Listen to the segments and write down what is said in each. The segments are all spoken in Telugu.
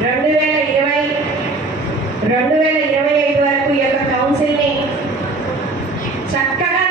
రెండు వేల ఇరవై రెండు వేల ఇరవై ఐదు వరకు ఈ యొక్క కౌన్సిల్ని చక్కగా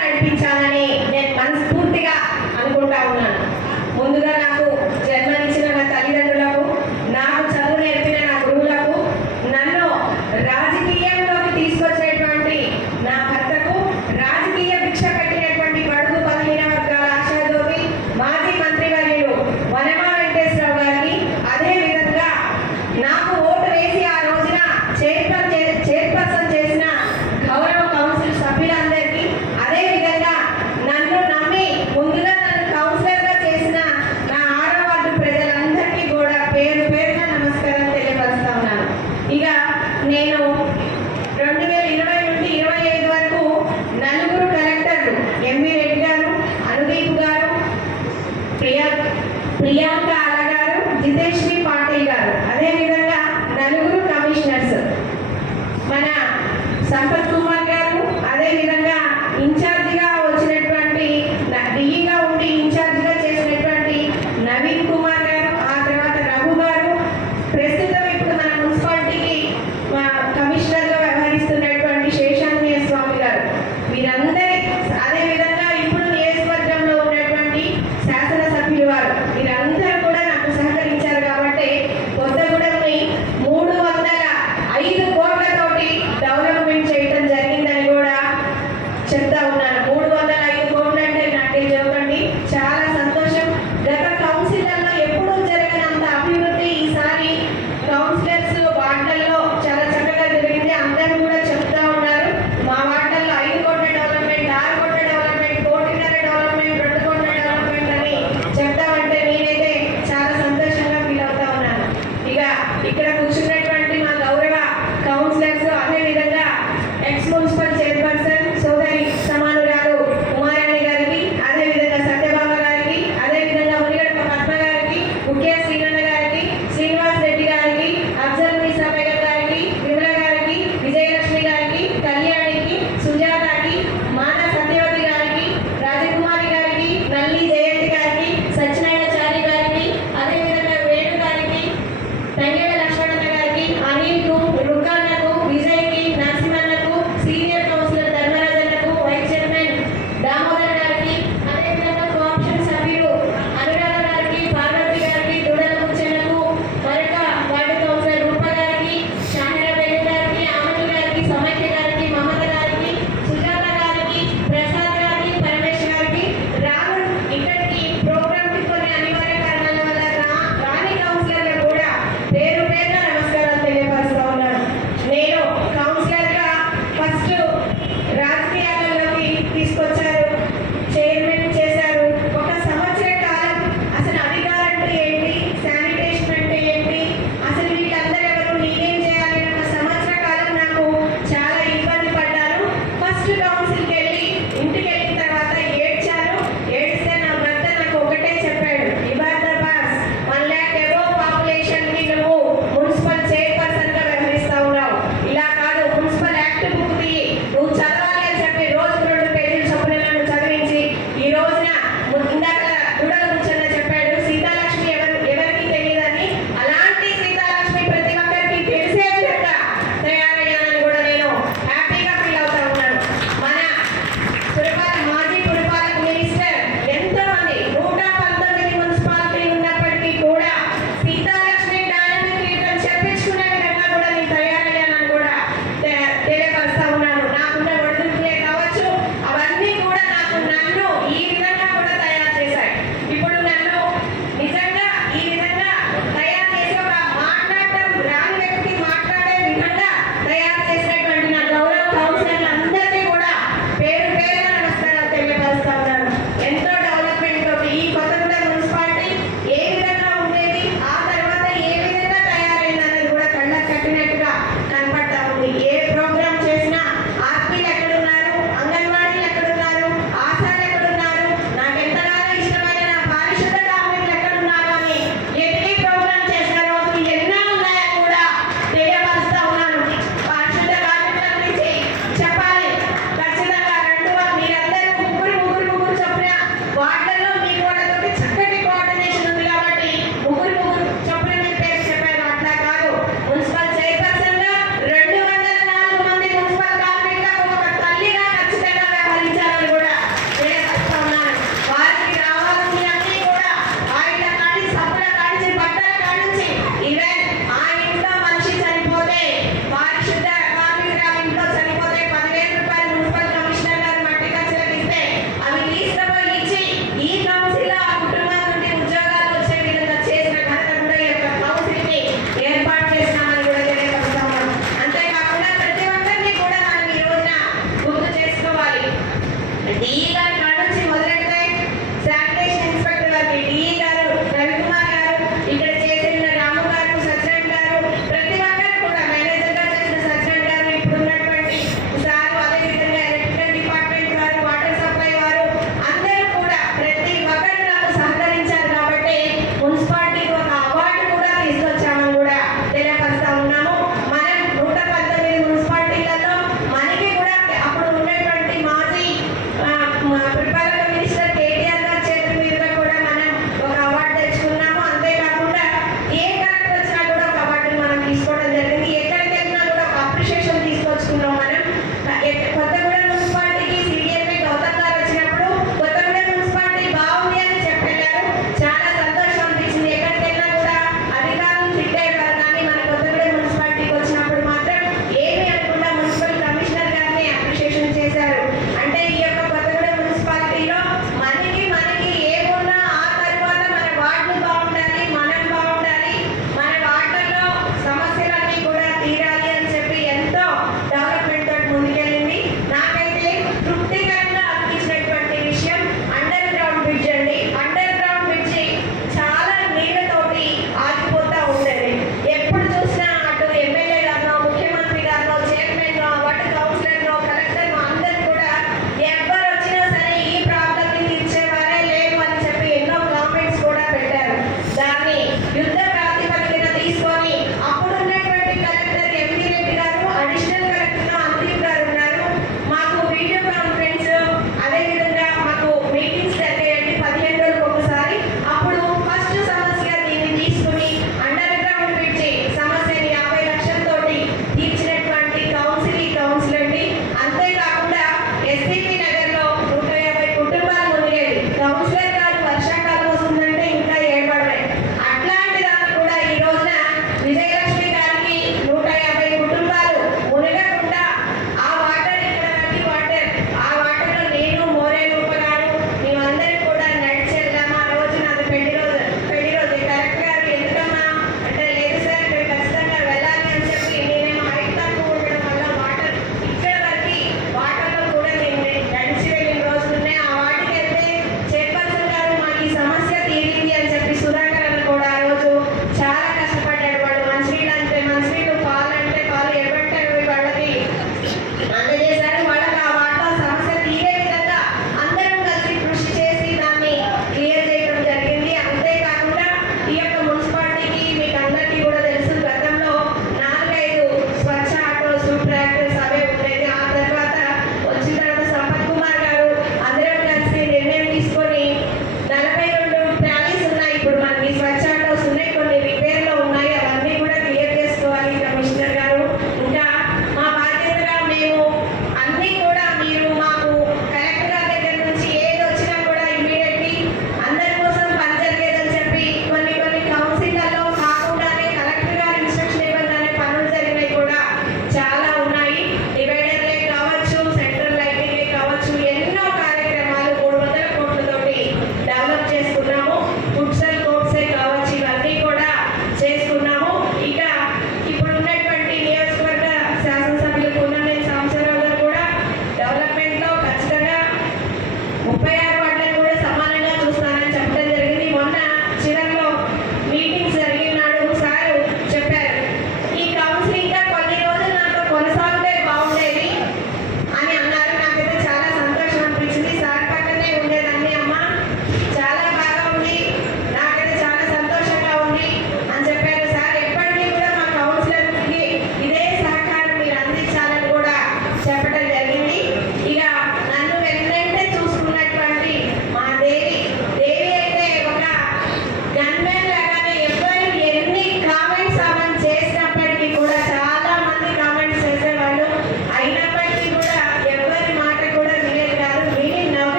ఇక్కడ కూర్చుని